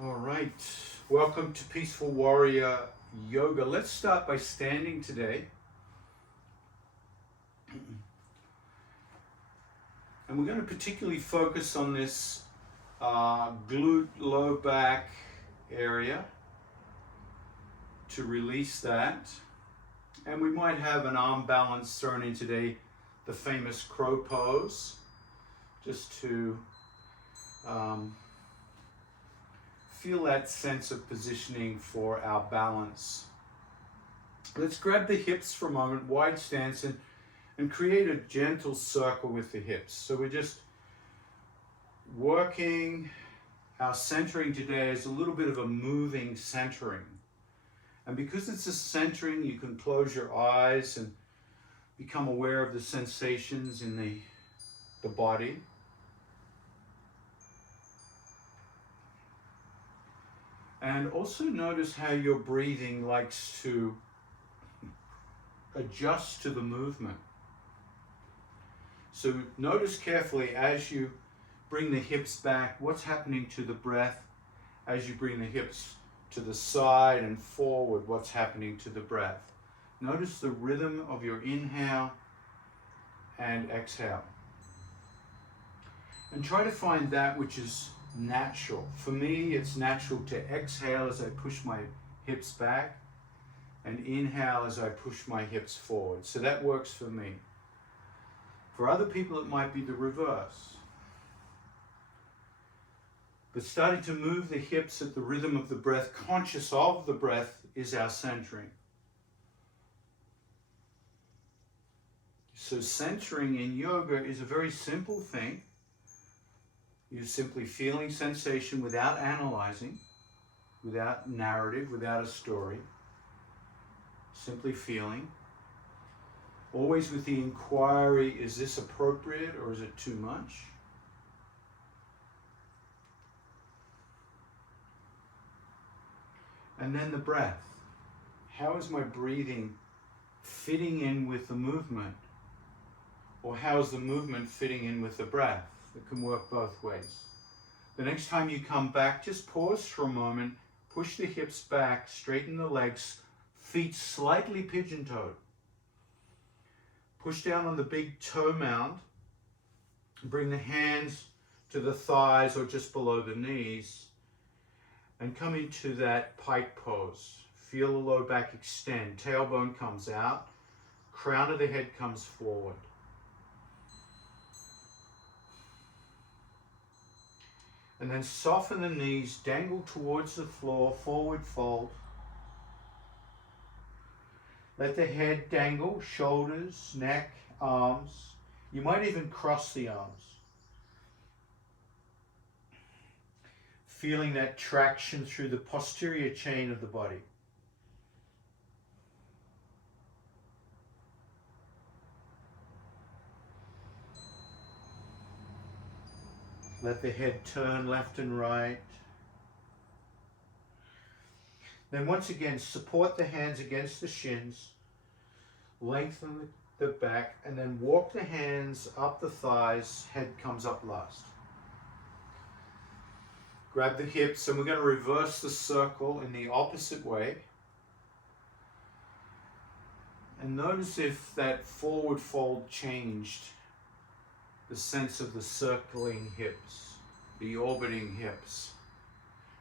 All right, welcome to Peaceful Warrior Yoga. Let's start by standing today. And we're going to particularly focus on this glute low back area to release that. And we might have an arm balance thrown in today, the famous crow pose, just to feel that sense of positioning for our balance. Let's grab the hips for a moment, wide stance, and create a gentle circle with the hips. So we're just working our centering today as a little bit of a moving centering. And because it's a centering, you can close your eyes and become aware of the sensations in the body. And also notice how your breathing likes to adjust to the movement. So notice carefully as you bring the hips back, what's happening to the breath. As you bring the hips to the side and forward, what's happening to the breath. Notice the rhythm of your inhale and exhale. And try to find that which is natural. For me, it's natural to exhale as I push my hips back and inhale as I push my hips forward. So that works for me. For other people, it might be the reverse. But starting to move the hips at the rhythm of the breath, conscious of the breath, is our centering. So centering in yoga is a very simple thing. You're simply feeling sensation without analyzing, without narrative, without a story. Simply feeling. Always with the inquiry, is this appropriate or is it too much? And then the breath. How is my breathing fitting in with the movement? Or how is the movement fitting in with the breath? It can work both ways. The next time you come back, just pause for a moment, push the hips back, straighten the legs, feet slightly pigeon-toed. Push down on the big toe mound, bring the hands to the thighs or just below the knees, and come into that pike pose. Feel the low back extend, tailbone comes out, crown of the head comes forward. And then soften the knees, dangle towards the floor, forward fold. Let the head dangle, shoulders, neck, arms. You might even cross the arms. Feeling that traction through the posterior chain of the body. Let the head turn left and right. Then once again, support the hands against the shins, lengthen the back, and then walk the hands up the thighs, head comes up last. Grab the hips, and we're going to reverse the circle in the opposite way. And notice if that forward fold changed the sense of the circling hips, the orbiting hips.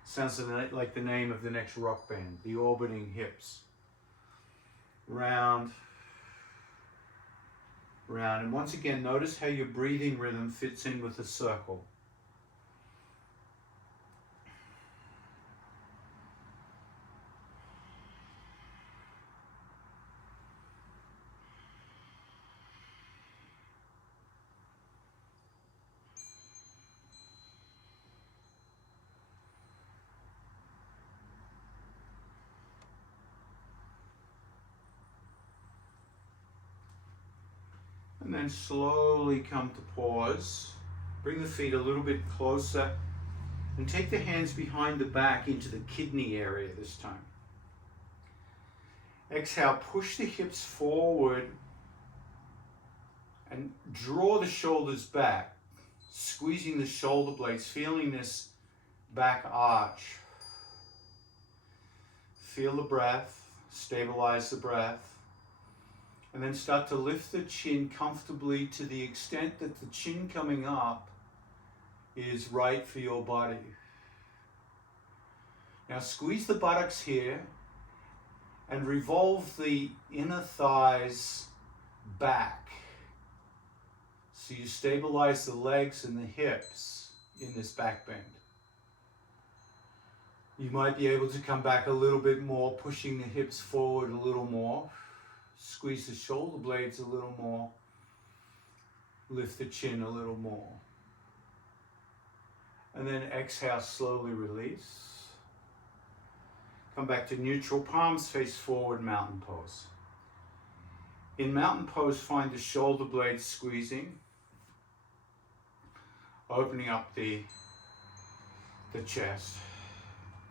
Sounds like the name of the next rock band, the orbiting hips. Round, round. And once again, notice how your breathing rhythm fits in with the circle. And then slowly come to pause. Bring the feet a little bit closer and take the hands behind the back into the kidney area this time. Exhale, push the hips forward and draw the shoulders back, squeezing the shoulder blades, feeling this back arch. Feel the breath, stabilize the breath, and then start to lift the chin comfortably to the extent that the chin coming up is right for your body. Now squeeze the buttocks here and revolve the inner thighs back. So you stabilize the legs and the hips in this back bend. You might be able to come back a little bit more, pushing the hips forward a little more. Squeeze the shoulder blades a little more. Lift the chin a little more. And then exhale, slowly release. Come back to neutral, palms face forward, mountain pose. In mountain pose, find the shoulder blades squeezing, opening up the chest.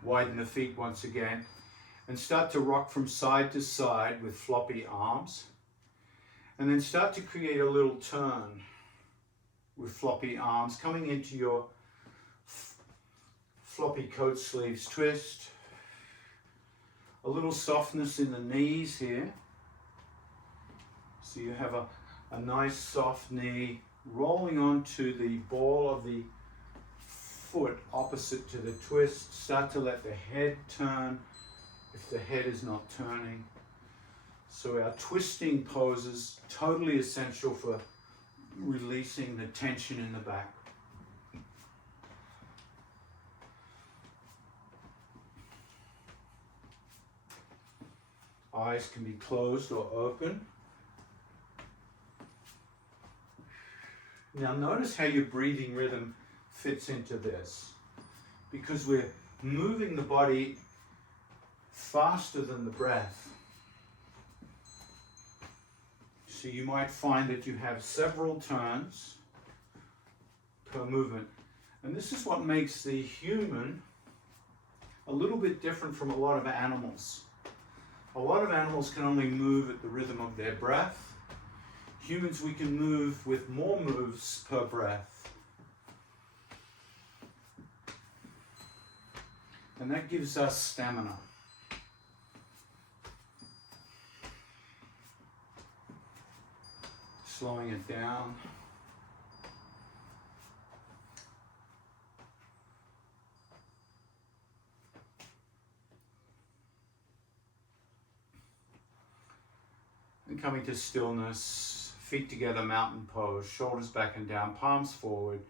Widen the feet once again, and start to rock from side to side with floppy arms. And then start to create a little turn with floppy arms, coming into your floppy coat sleeves twist. A little softness in the knees here. So you have a nice soft knee rolling onto the ball of the foot opposite to the twist. Start to let the head turn if the head is not turning. So our twisting pose is totally essential for releasing the tension in the back. Eyes can be closed or open. Now notice how your breathing rhythm fits into this, because we're moving the body faster than the breath. So you might find that you have several turns per movement. And this is what makes the human a little bit different from a lot of animals. A lot of animals can only move at the rhythm of their breath. Humans, we can move with more moves per breath. And that gives us stamina. Slowing it down. And coming to stillness, feet together, mountain pose, shoulders back and down, palms forward.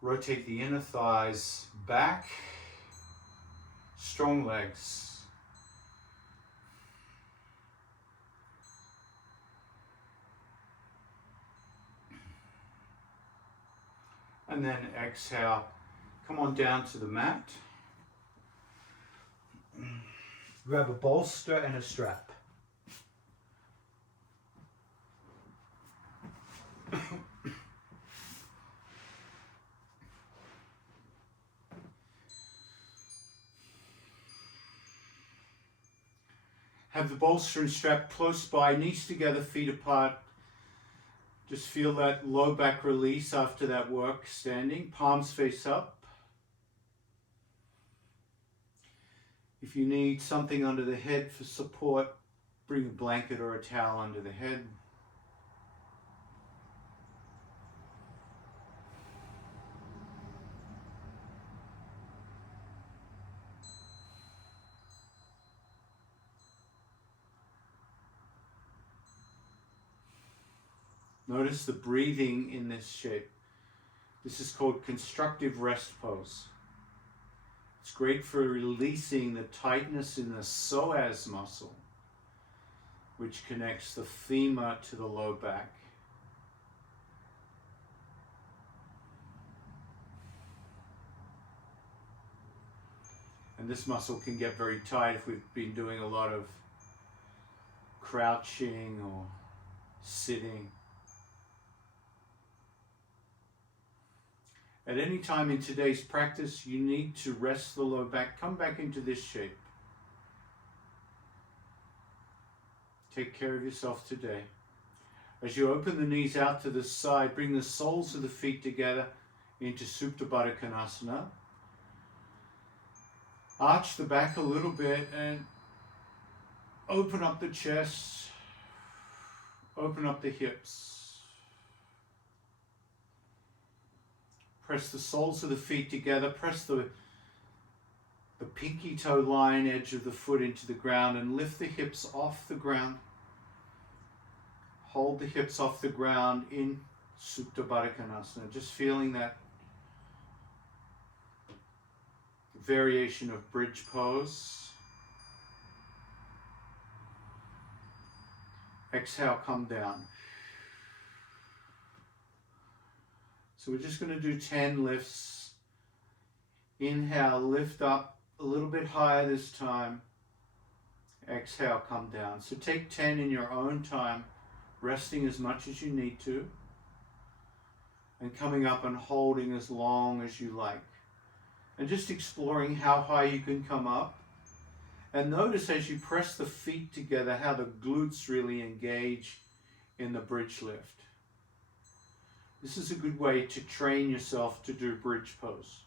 Rotate the inner thighs back, strong legs. And then exhale, come on down to the mat. Grab a bolster and a strap. Have the bolster and strap close by, knees together, feet apart. Just feel that low back release after that work, standing, palms face up. If you need something under the head for support, bring a blanket or a towel under the head. Notice the breathing in this shape. This is called constructive rest pose. It's great for releasing the tightness in the psoas muscle, which connects the femur to the low back. And this muscle can get very tight if we've been doing a lot of crouching or sitting. At any time in today's practice, you need to rest the low back. Come back into this shape. Take care of yourself today. As you open the knees out to the side, bring the soles of the feet together into Supta Baddha Konasana. Arch the back a little bit and open up the chest, open up the hips. Press the soles of the feet together, press the pinky toe line edge of the foot into the ground and lift the hips off the ground. Hold the hips off the ground in Supta Baddha Konasana, just feeling that variation of bridge pose. Exhale, come down. So we're just going to do 10 lifts. Inhale, lift up a little bit higher this time. Exhale, come down. So take 10 in your own time, resting as much as you need to, and coming up and holding as long as you like. And just exploring how high you can come up. And notice as you press the feet together how the glutes really engage in the bridge lift. This is a good way to train yourself to do bridge pose.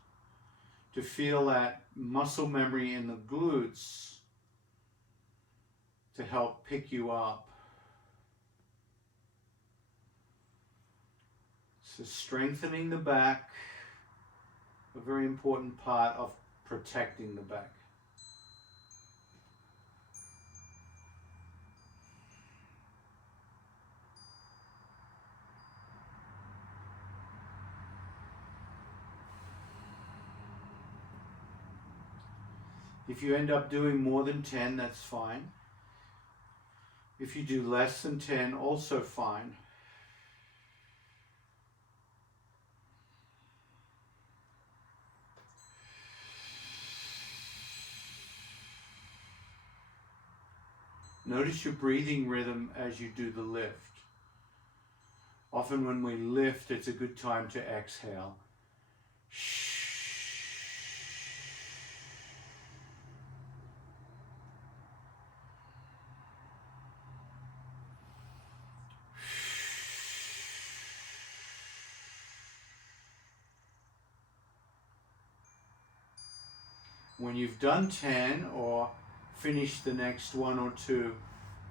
To feel that muscle memory in the glutes to help pick you up. So strengthening the back, a very important part of protecting the back. If you end up doing more than 10, that's fine. If you do less than 10, also fine. Notice your breathing rhythm as you do the lift. Often when we lift, it's a good time to exhale. When you've done 10 or finished the next one or two,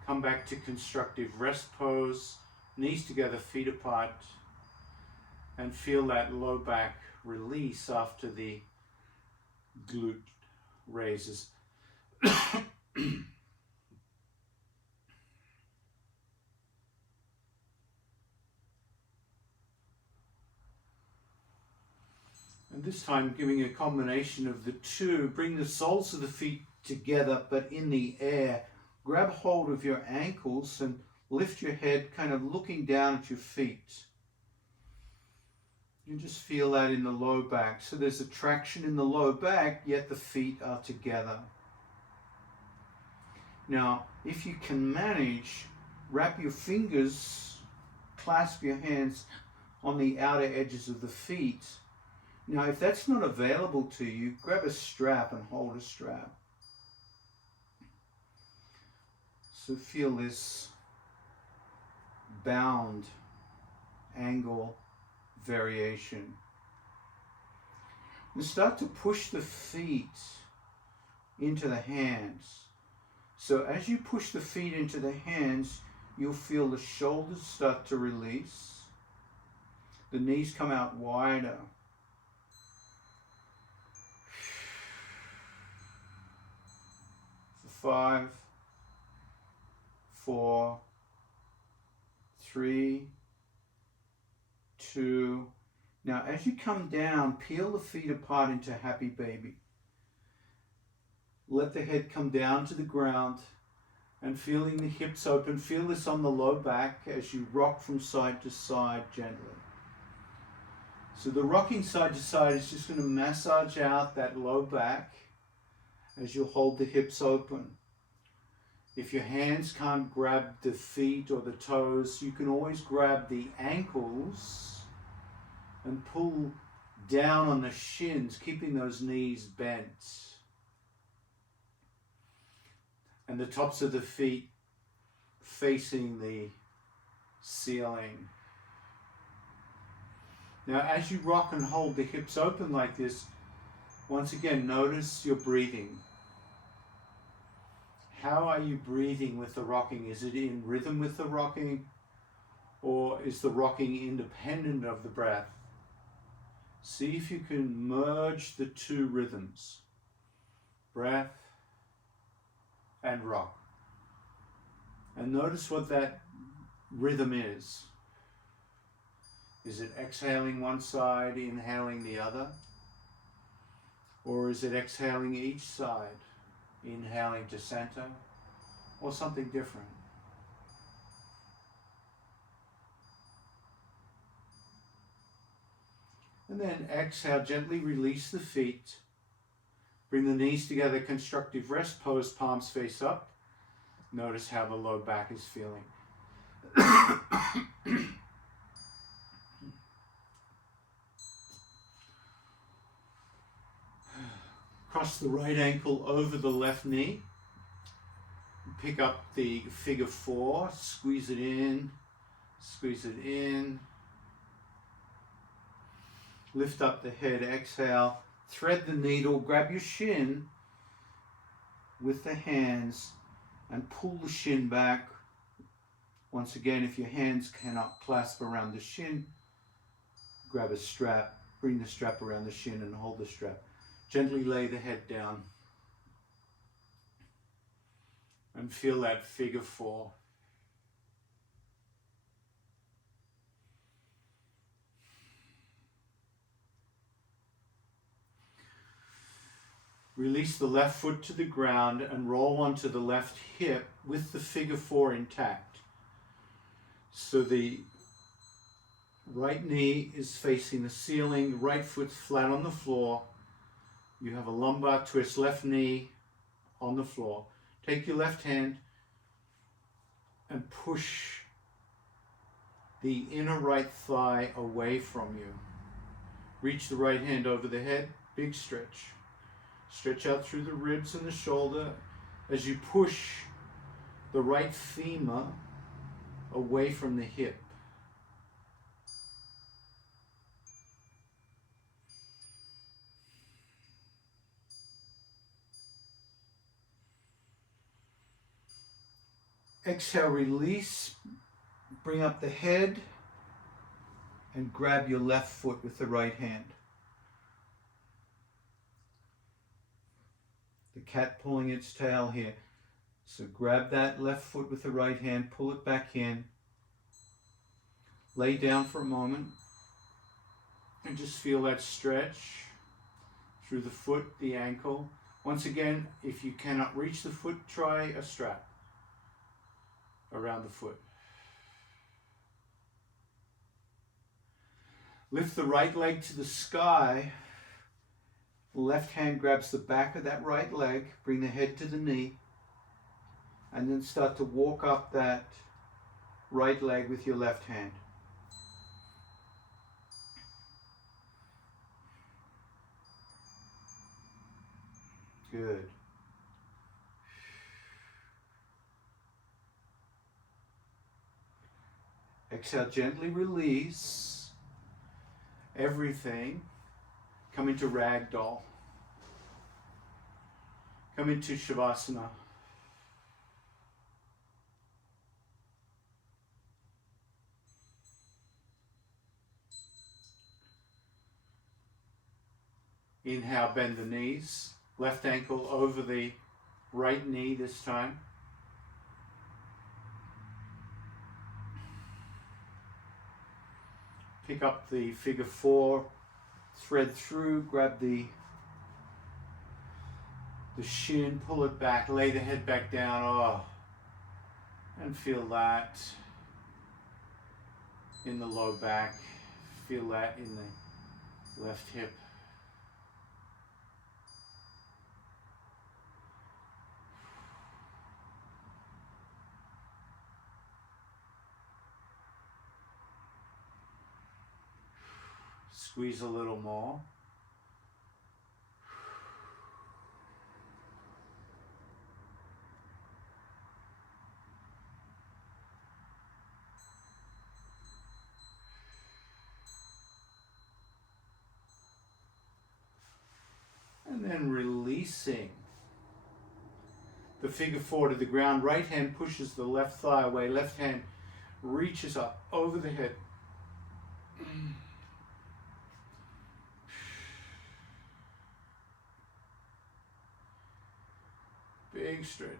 come back to constructive rest pose, knees together, feet apart, and feel that low back release after the glute raises. And this time giving a combination of the two. Bring the soles of the feet together but in the air. Grab hold of your ankles and lift your head, kind of looking down at your feet. You just feel that in the low back. So there's a traction in the low back, yet the feet are together. Now, if you can manage, wrap your fingers, clasp your hands on the outer edges of the feet. Now, if that's not available to you, grab a strap and hold a strap. So feel this bound angle variation. And start to push the feet into the hands. So as you push the feet into the hands, you'll feel the shoulders start to release. The knees come out wider. For 5, 4, 3, 2. Now as you come down, peel the feet apart into happy baby. Let the head come down to the ground and feeling the hips open. Feel this on the low back as you rock from side to side gently. So the rocking side to side is just going to massage out that low back as you hold the hips open. If your hands can't grab the feet or the toes, you can always grab the ankles and pull down on the shins, keeping those knees bent. And the tops of the feet facing the ceiling. Now, as you rock and hold the hips open like this, Once again, notice your breathing. How are you breathing with the rocking? Is it in rhythm with the rocking, or is the rocking independent of the breath? See if you can merge the two rhythms, breath and rock. And notice what that rhythm is. Is it exhaling one side, inhaling the other? Or is it exhaling each side, inhaling to center, or something different? And then exhale, gently release the feet. Bring the knees together, constructive rest pose, palms face up. Notice how the low back is feeling. Cross the right ankle over the left knee. Pick up the figure four, squeeze it in, squeeze it in. Lift up the head, exhale. Thread the needle, grab your shin with the hands and pull the shin back. Once again, if your hands cannot clasp around the shin, grab a strap, bring the strap around the shin and hold the strap. Gently lay the head down and feel that figure four. Release the left foot to the ground and roll onto the left hip with the figure four intact. So the right knee is facing the ceiling, right foot's flat on the floor. You have a lumbar twist, left knee on the floor. Take your left hand and push the inner right thigh away from you. Reach the right hand over the head, big stretch. Stretch out through the ribs and the shoulder as you push the right femur away from the hip. Exhale, release, bring up the head and grab your left foot with the right hand. The cat pulling its tail here. So grab that left foot with the right hand, pull it back in. Lay down for a moment and just feel that stretch through the foot, the ankle. Once again, if you cannot reach the foot, try a strap around the foot. Lift the right leg to the sky. Left hand grabs the back of that right leg. Bring the head to the knee. And then start to walk up that right leg with your left hand. Good. Exhale, gently release everything. Come into ragdoll. Come into shavasana. Inhale, bend the knees. Left ankle over the right knee this time. Pick up the figure four, thread through, grab the shin, pull it back, lay the head back down, and feel that in the low back, feel that in the left hip. Squeeze a little more. And then releasing the figure four to the ground. Right hand pushes the left thigh away. Left hand reaches up over the head. Big stretch.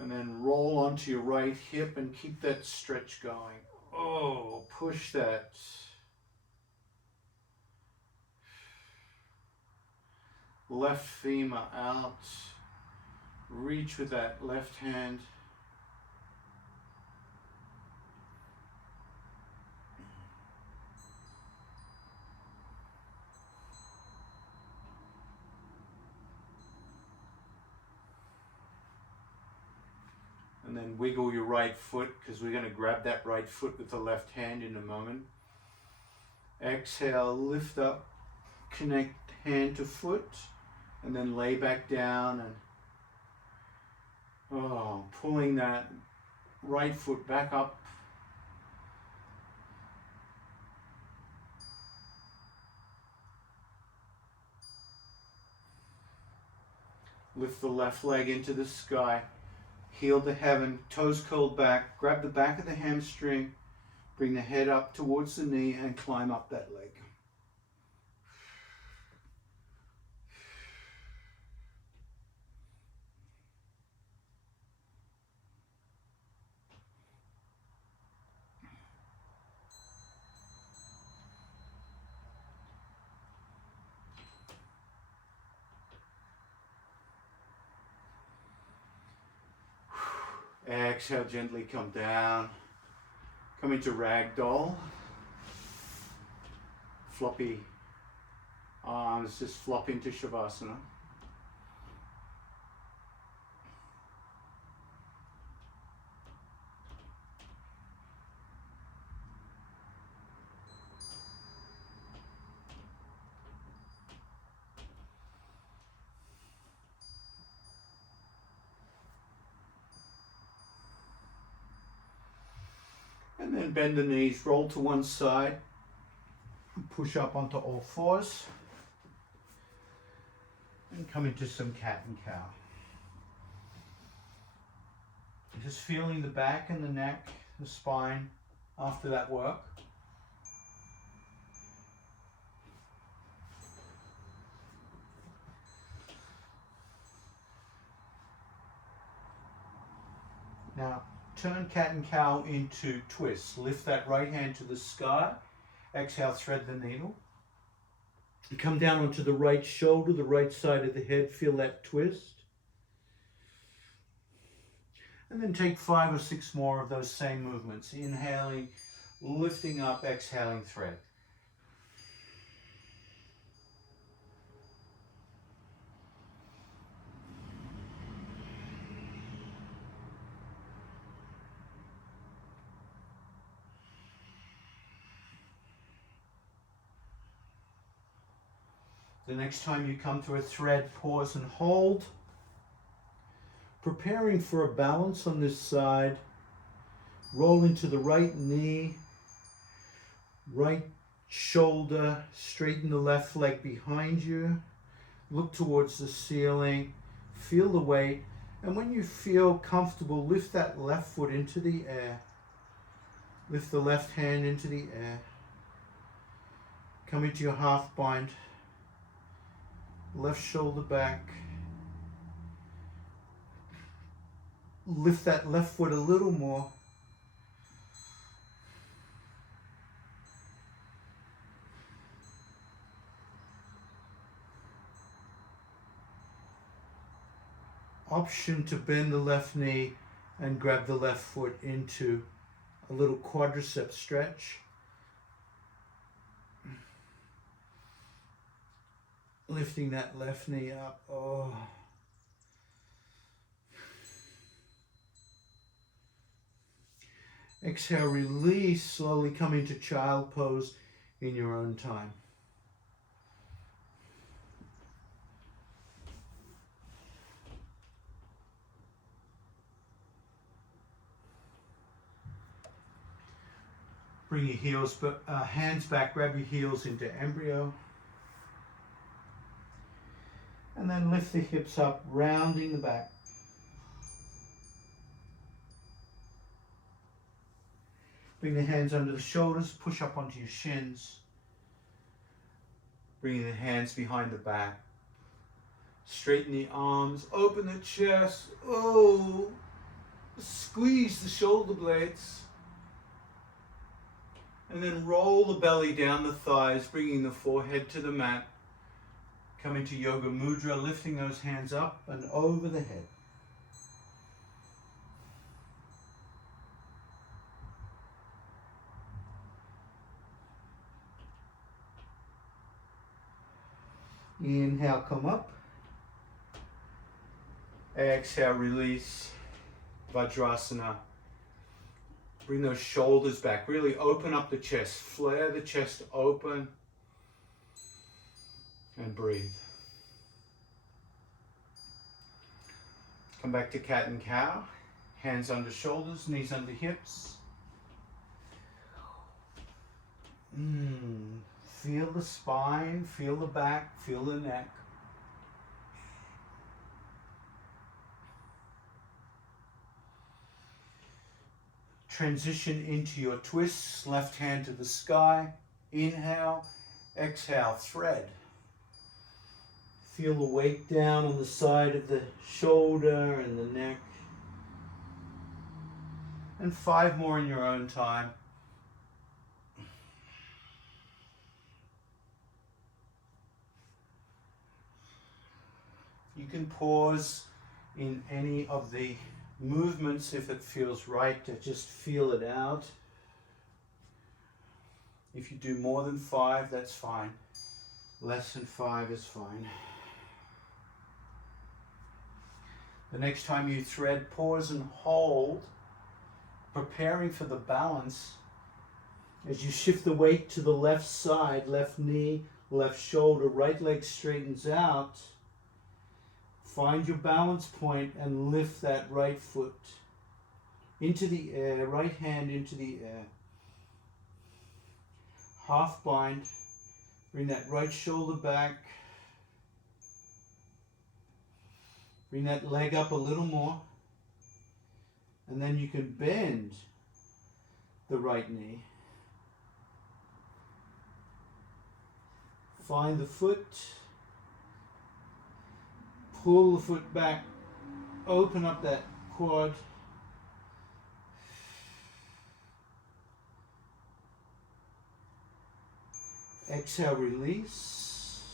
And then roll onto your right hip and keep that stretch going. Oh, push that. Left femur out. Reach with that left hand. And then wiggle your right foot, because we're going to grab that right foot with the left hand in a moment. Exhale, lift up, connect hand to foot, and then lay back down and pulling that right foot back up. Lift the left leg into the sky. Heel to heaven, toes curled back, grab the back of the hamstring, bring the head up towards the knee and climb up that leg. Exhale, gently come down. Come into ragdoll. Floppy arms just flop into Shavasana. And then bend the knees, roll to one side, push up onto all fours, and come into some cat and cow. Just feeling the back and the neck, the spine after that work. Now, turn cat and cow into twists. Lift that right hand to the sky. Exhale, thread the needle. Come down onto the right shoulder, the right side of the head. Feel that twist. And then take 5 or 6 more of those same movements. Inhaling, lifting up, exhaling, thread. The next time you come to a thread, pause and hold. Preparing for a balance on this side. Roll into the right knee, right shoulder, straighten the left leg behind you. Look towards the ceiling, feel the weight, and when you feel comfortable, lift that left foot into the air. Lift the left hand into the air. Come into your half bind. Left shoulder back. Lift that left foot a little more. Option to bend the left knee and grab the left foot into a little quadricep stretch. Lifting that left knee up. Oh. Exhale, release, slowly come into child pose in your own time. Bring your hands back, grab your heels into embryo. And then lift the hips up, rounding the back. Bring the hands under the shoulders, push up onto your shins. Bringing the hands behind the back. Straighten the arms, open the chest. Oh, squeeze the shoulder blades. And then roll the belly down the thighs, bringing the forehead to the mat. Come into Yoga Mudra, lifting those hands up and over the head. Inhale, come up. Exhale, release. Vajrasana. Bring those shoulders back. Really open up the chest. Flare the chest open. And breathe. Come back to cat and cow. Hands under shoulders, knees under hips. Feel the spine, feel the back, feel the neck. Transition into your twists, left hand to the sky. Inhale, exhale, thread. Feel the weight down on the side of the shoulder and the neck. And 5 more in your own time. You can pause in any of the movements if it feels right to just feel it out. If you do more than 5, that's fine. Less than 5 is fine. The next time you thread, pause and hold, preparing for the balance. As you shift the weight to the left side, left knee, left shoulder, right leg straightens out. Find your balance point and lift that right foot into the air, right hand into the air. Half bind, bring that right shoulder back. Bring that leg up a little more. And then you can bend the right knee. Find the foot. Pull the foot back, open up that quad. Exhale, release.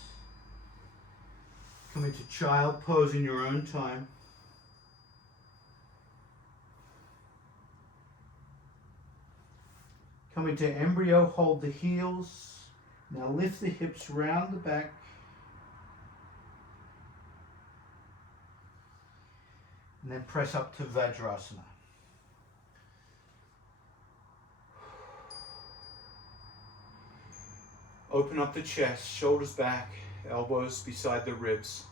Come into child pose in your own time. Come into embryo, hold the heels. Now lift the hips round the back. And then press up to Vajrasana. Open up the chest, shoulders back, elbows beside the ribs.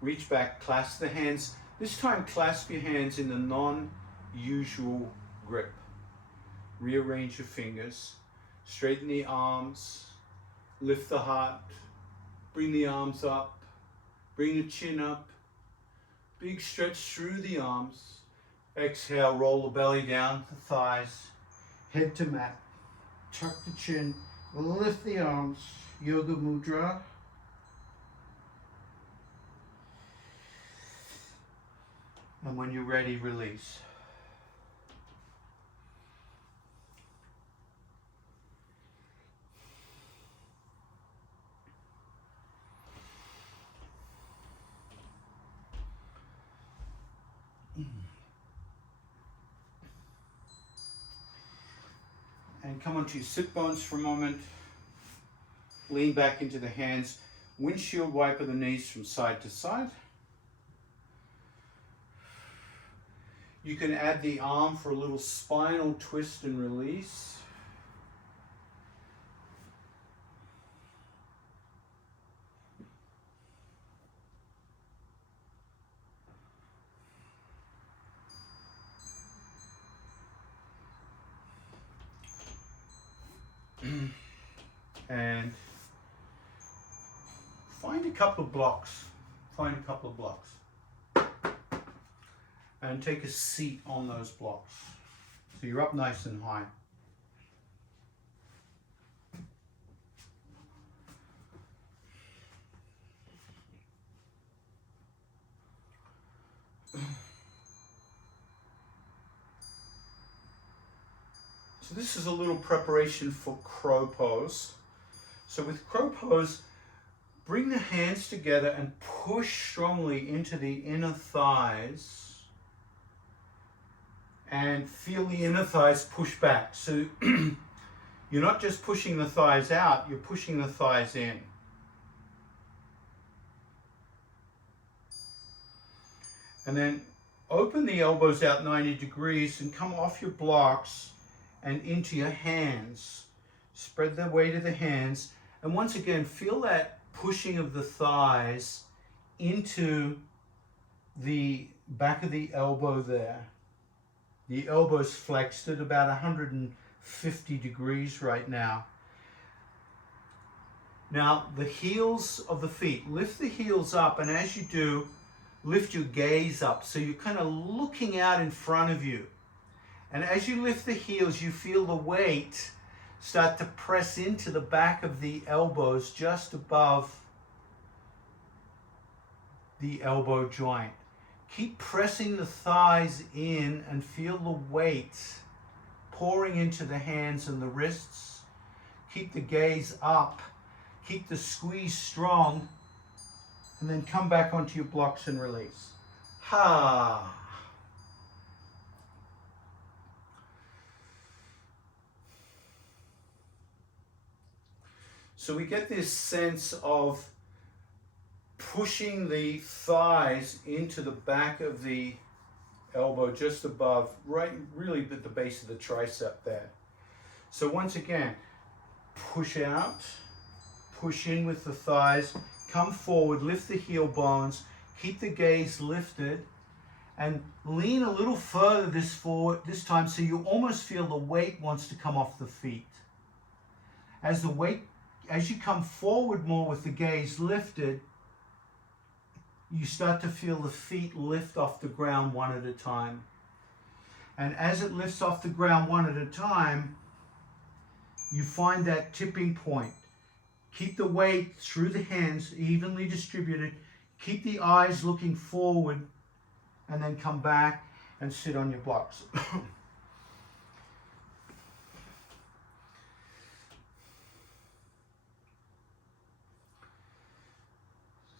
Reach back, clasp the hands. This time clasp your hands in the non-usual grip. Rearrange your fingers. Straighten the arms. Lift the heart. Bring the arms up. Bring the chin up. Big stretch through the arms. Exhale, roll the belly down to the thighs. Head to mat. Tuck the chin. Lift the arms. Yoga Mudra. And when you're ready, release. And come onto your sit bones for a moment. Lean back into the hands. Windshield wiper the knees from side to side. You can add the arm for a little spinal twist and release. couple of blocks. Find a couple of blocks. And take a seat on those blocks. So you're up nice and high. So this is a little preparation for crow pose. So with crow pose, bring the hands together and push strongly into the inner thighs. And feel the inner thighs push back. So you're not just pushing the thighs out, you're pushing the thighs in. And then open the elbows out 90 degrees and come off your blocks and into your hands. Spread the weight of the hands. And once again, feel that pushing of the thighs into the back of the elbow there. The elbow's flexed at about 150 degrees right now. Now, the heels of the feet, lift the heels up, and as you do, lift your gaze up. So you're kind of looking out in front of you. And as you lift the heels, you feel the weight start to press into the back of the elbows just above the elbow joint. Keep pressing the thighs in and feel the weight pouring into the hands and the wrists. Keep the gaze up. Keep the squeeze strong. And then come back onto your blocks and release. Ha! So we get this sense of pushing the thighs into the back of the elbow just above, right, really at the base of the tricep there. So once again, push out, push in with the thighs, come forward, lift the heel bones, keep the gaze lifted, and lean a little further this time so you almost feel the weight wants to come off the feet. As you come forward more with the gaze lifted, you start to feel the feet lift off the ground one at a time. And as it lifts off the ground one at a time, you find that tipping point. Keep the weight through the hands evenly distributed. Keep the eyes looking forward, and then come back and sit on your blocks.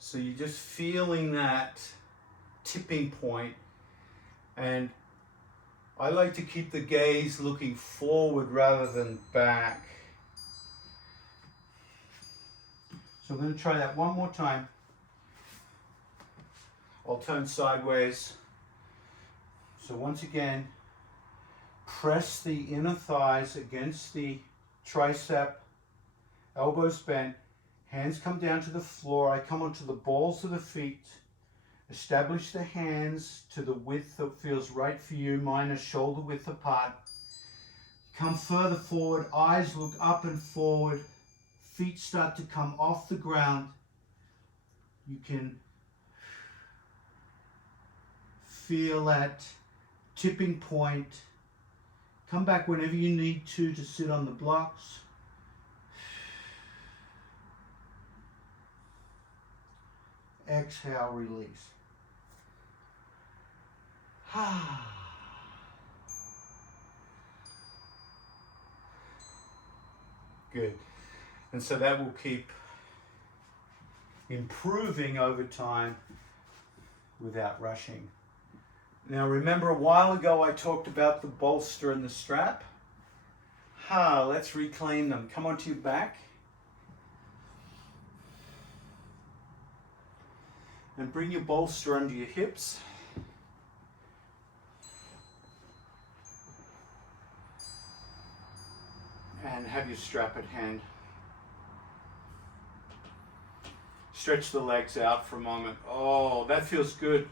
So you're just feeling that tipping point, and I like to keep the gaze looking forward rather than back. So I'm going to try that one more time. I'll turn sideways. So once again, press the inner thighs against the tricep, elbows bent. Hands come down to the floor. I come onto the balls of the feet. Establish the hands to the width that feels right for you. Mine are shoulder width apart. Come further forward. Eyes look up and forward. Feet start to come off the ground. You can feel that tipping point. Come back whenever you need to sit on the blocks. Exhale, release. Good. And so that will keep improving over time without rushing. Now remember, a while ago I talked about the bolster and the strap. Let's reclaim them. Come onto your back. And bring your bolster under your hips. And have your strap at hand. Stretch the legs out for a moment. Oh, that feels good.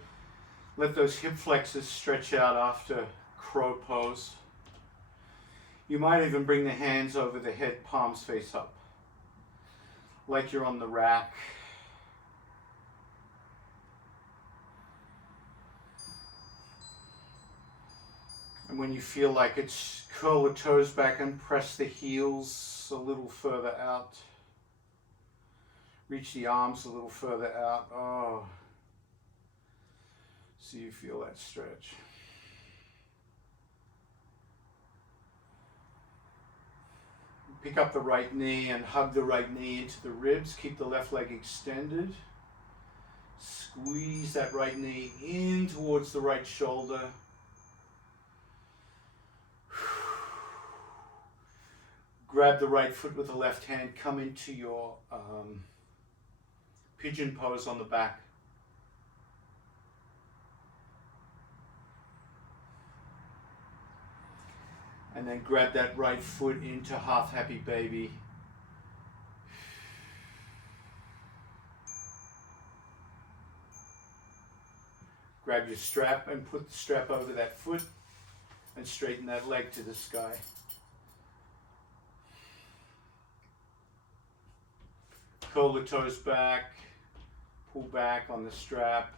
Let those hip flexors stretch out after crow pose. You might even bring the hands over the head, palms face up, like you're on the rack. And when you feel like it's, curl the toes back and press the heels a little further out. Reach the arms a little further out. Oh. So you feel that stretch. Pick up the right knee and hug the right knee into the ribs. Keep the left leg extended. Squeeze that right knee in towards the right shoulder. Grab the right foot with the left hand. Come into your pigeon pose on the back. And then grab that right foot into half happy baby. Grab your strap and put the strap over that foot and straighten that leg to the sky. Curl the toes back, pull back on the strap.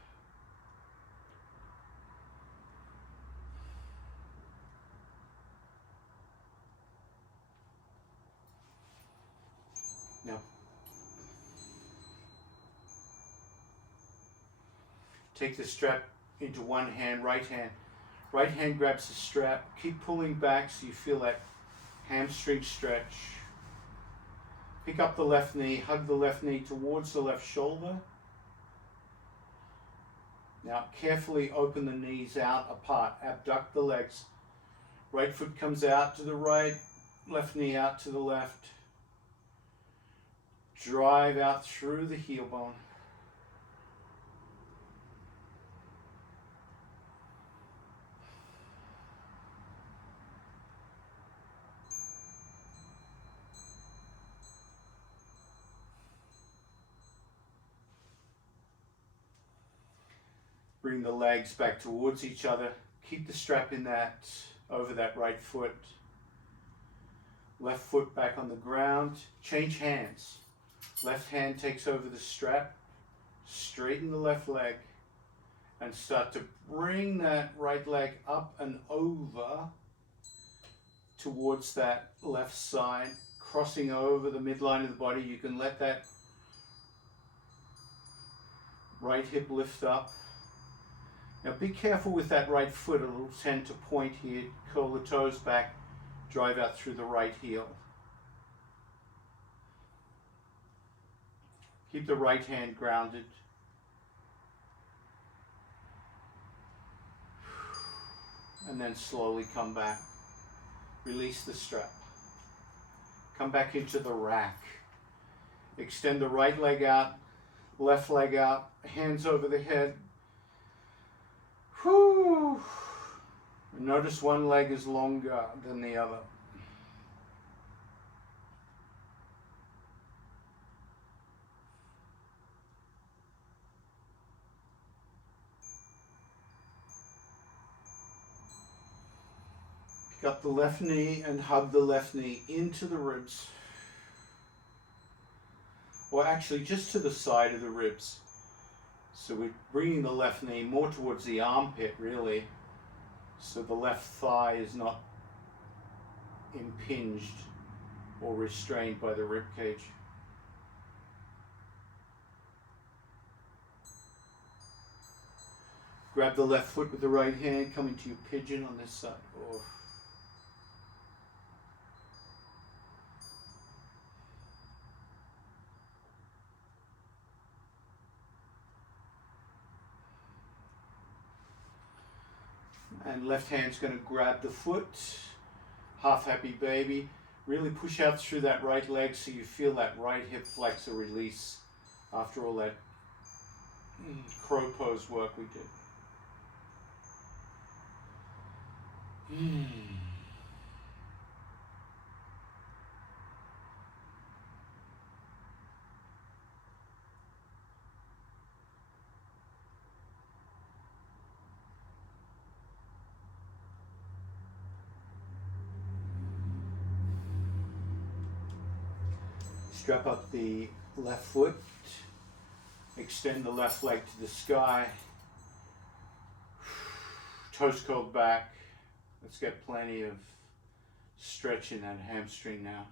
Now, take the strap into one hand, right hand. Right hand grabs the strap. Keep pulling back so you feel that hamstring stretch. Pick up the left knee, hug the left knee towards the left shoulder. Now carefully open the knees out apart, abduct the legs. Right foot comes out to the right, left knee out to the left. Drive out through the heel bone. Bring the legs back towards each other. Keep the strap in that, over that right foot. Left foot back on the ground. Change hands. Left hand takes over the strap. Straighten the left leg. And start to bring that right leg up and over towards that left side. Crossing over the midline of the body. You can let that right hip lift up. Now be careful with that right foot, it'll tend to point here, curl the toes back, drive out through the right heel. Keep the right hand grounded. And then slowly come back. Release the strap. Come back into the rack. Extend the right leg out, left leg out, hands over the head. Whew. Notice one leg is longer than the other. Pick up the left knee and hug the left knee into the ribs. Or actually just to the side of the ribs. So we're bringing the left knee more towards the armpit, really, so the left thigh is not impinged or restrained by the rib cage. Grab the left foot with the right hand, come into your pigeon on this side. Oh. And left hand's going to grab the foot, half happy baby. Really push out through that right leg so you feel that right hip flexor release after all that crow pose work we did. Strap up the left foot, extend the left leg to the sky, toes curled back, Let's get plenty of stretch in that hamstring now.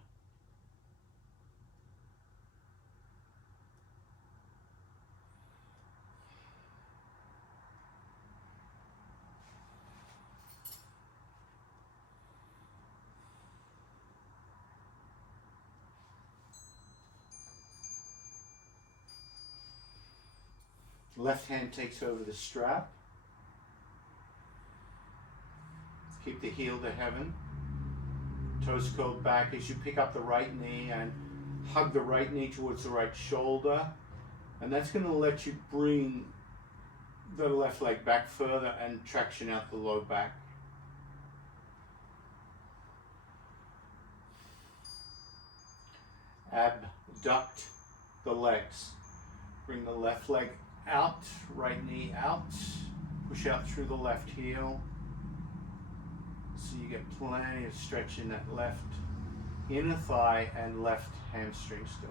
Left hand takes over the strap. Keep the heel to heaven. Toes curled back as you pick up the right knee and hug the right knee towards the right shoulder. And that's going to let you bring the left leg back further and traction out the low back. Abduct the legs. Bring the left leg out, right knee out. Push out through the left heel. So you get plenty of stretch in that left inner thigh and left hamstring still.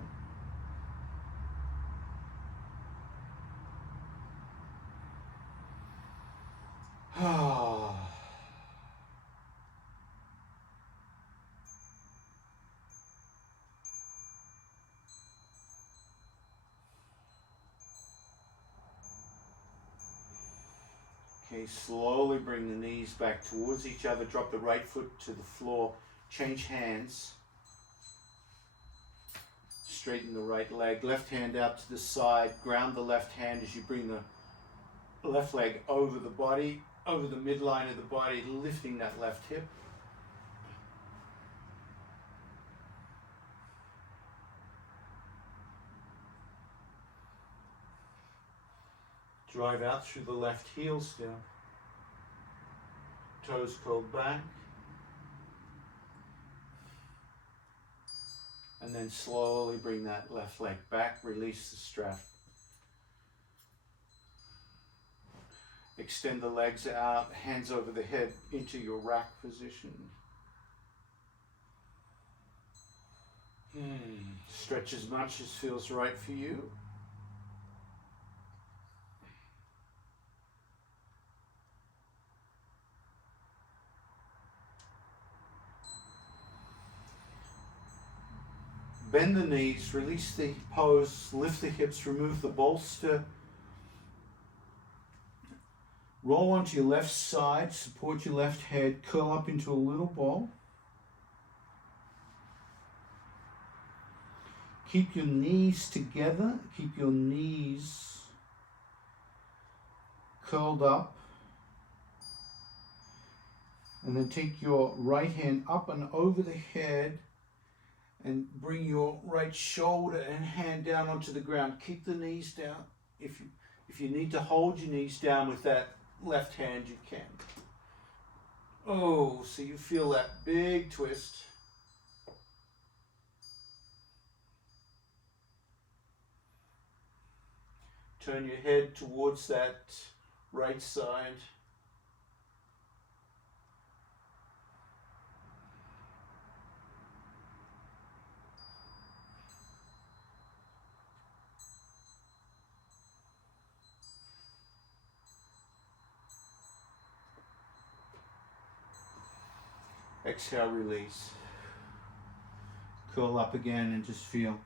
Okay, slowly bring the knees back towards each other. Drop the right foot to the floor. Change hands. Straighten the right leg. Left hand out to the side. Ground the left hand as you bring the left leg over the body, over the midline of the body, lifting that left hip. Drive out through the left heel still. Toes curled back. And then slowly bring that left leg back, release the strap. Extend the legs out, hands over the head into your rack position. Stretch as much as feels right for you. Bend the knees, release the pose, lift the hips, remove the bolster. Roll onto your left side, support your left head, curl up into a little ball. Keep your knees together, keep your knees curled up. And then take your right hand up and over the head and bring your right shoulder and hand down onto the ground. Keep the knees down. If you need to hold your knees down with that left hand, you can. Oh, so you feel that big twist. Turn your head towards that right side. Exhale, release. Curl up again and just feel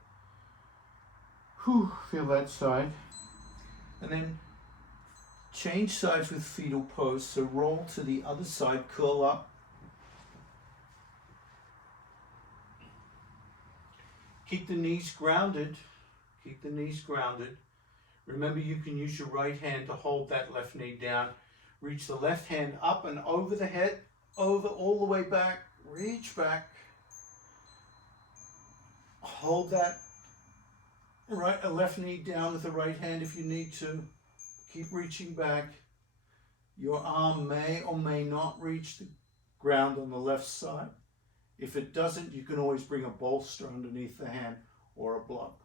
that side. And then change sides with fetal pose. So roll to the other side, curl up. Keep the knees grounded. Keep the knees grounded. Remember, you can use your right hand to hold that left knee down. Reach the left hand up and over the head. Over all the way back, reach back, hold that left knee down with the right hand if you need to, keep reaching back. Your arm may or may not reach the ground on the left side. If it doesn't, you can always bring a bolster underneath the hand or a block.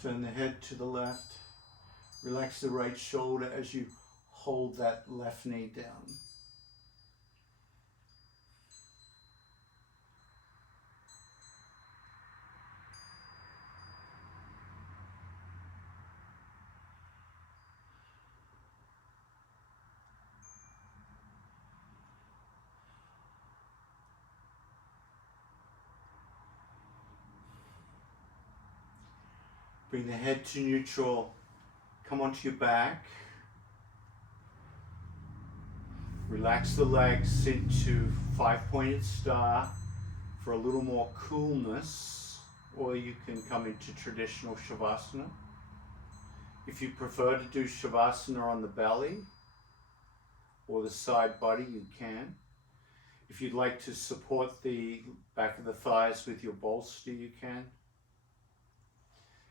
Turn the head to the left, relax the right shoulder as you hold that left knee down. Bring the head to neutral. Come onto your back. Relax the legs into five-pointed star for a little more coolness, or you can come into traditional Shavasana. If you prefer to do Shavasana on the belly or the side body, you can. If you'd like to support the back of the thighs with your bolster, you can.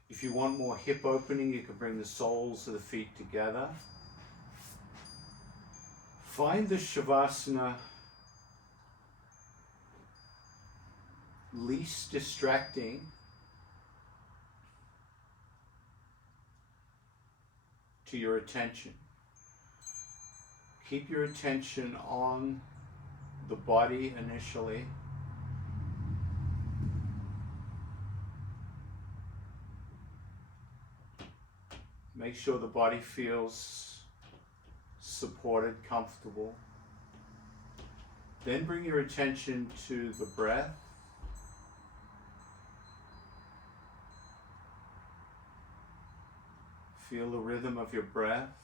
If you want more hip opening, you can bring the soles of the feet together. Find the Shavasana least distracting to your attention. Keep your attention on the body initially. Make sure the body feels supported, comfortable. Then bring your attention to the breath. Feel the rhythm of your breath.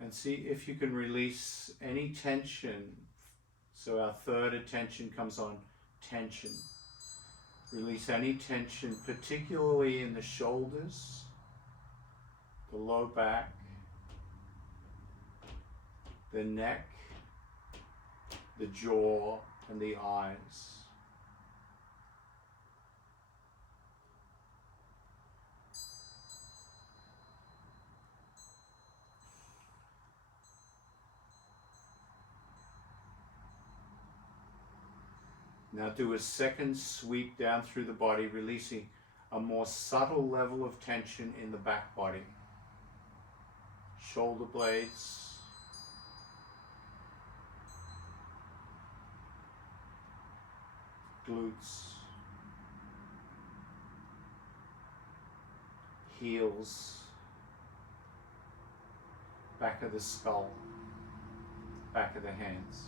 And see if you can release any tension. So our third attention comes on tension. Release any tension, particularly in the shoulders, the low back, the neck, the jaw, and the eyes. Now do a second sweep down through the body, releasing a more subtle level of tension in the back body. Shoulder blades, glutes, heels, back of the skull, back of the hands.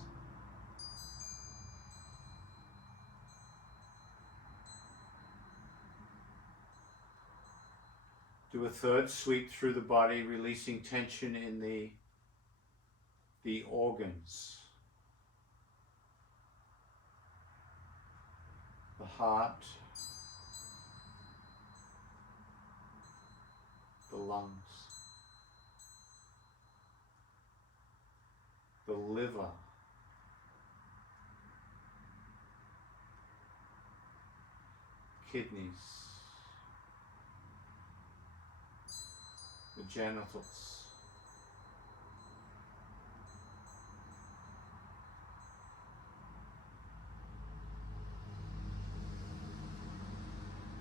Do a third sweep through the body, releasing tension in the organs. The heart, the lungs, the liver, kidneys, the genitals,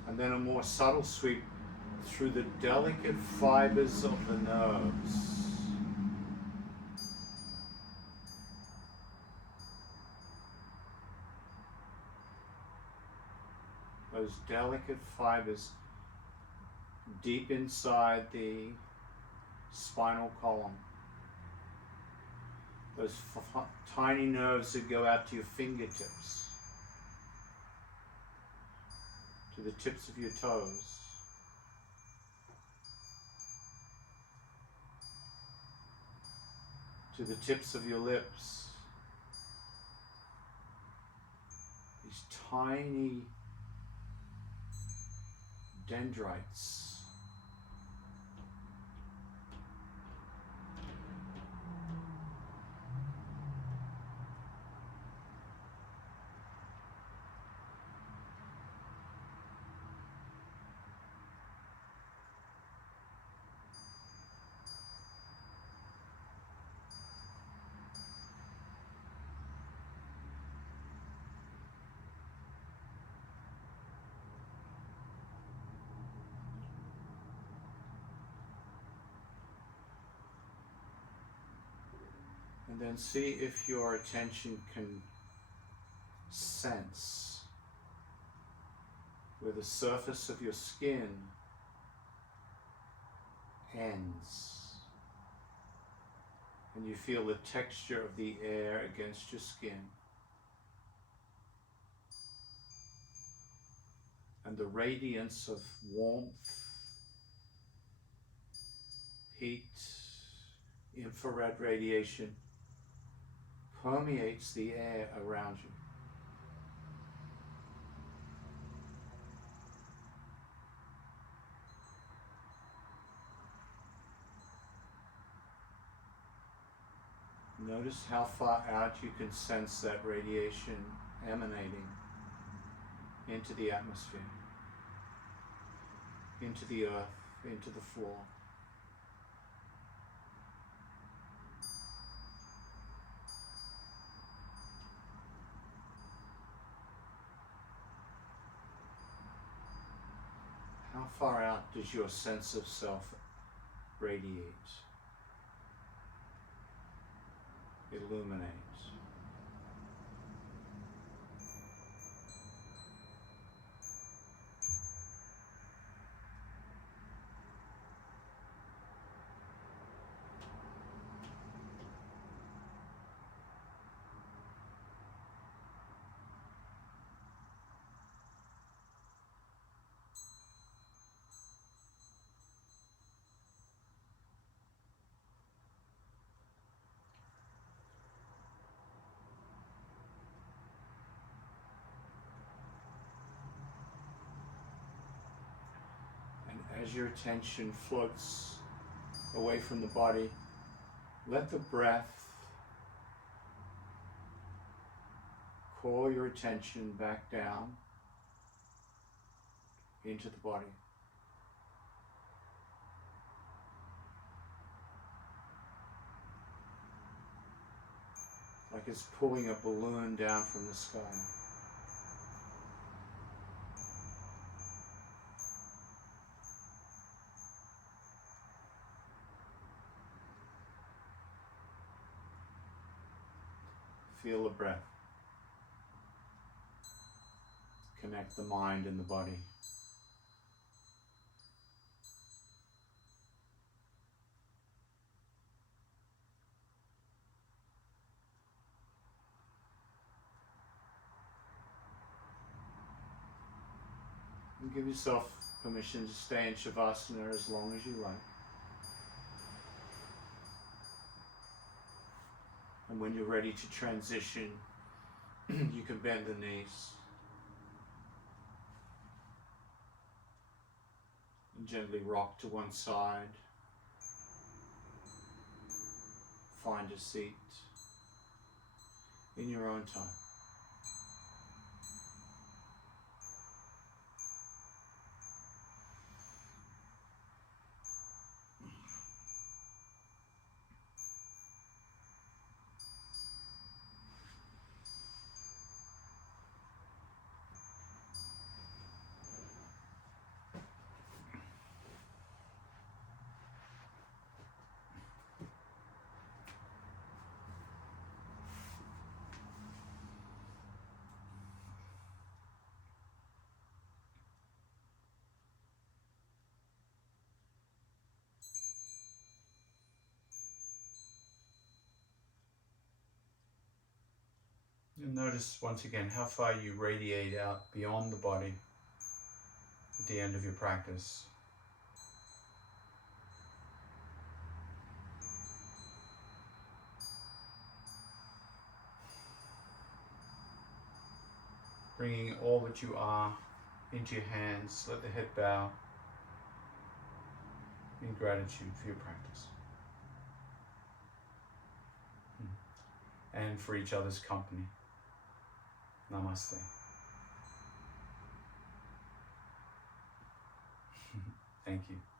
and then a more subtle sweep through the delicate fibers of the nerves. Those delicate fibers deep inside the spinal column. Those tiny nerves that go out to your fingertips, to the tips of your toes. To the tips of your lips. These tiny dendrites. And then see if your attention can sense where the surface of your skin ends. And you feel the texture of the air against your skin. and the radiance of warmth, heat, infrared radiation permeates the air around you. Notice how far out you can sense that radiation emanating into the atmosphere, into the earth, into the floor. How far out does your sense of self radiate, illuminate? As your attention floats away from the body, let the breath call your attention back down into the body. Like it's pulling a balloon down from the sky. Feel the breath. Connect the mind and the body. And give yourself permission to stay in Shavasana as long as you like. And when you're ready to transition, you can bend the knees and gently rock to one side. Find a seat in your own time. And notice once again how far you radiate out beyond the body at the end of your practice. Bringing all that you are into your hands, let the head bow in gratitude for your practice and for each other's company. Namaste. Thank you.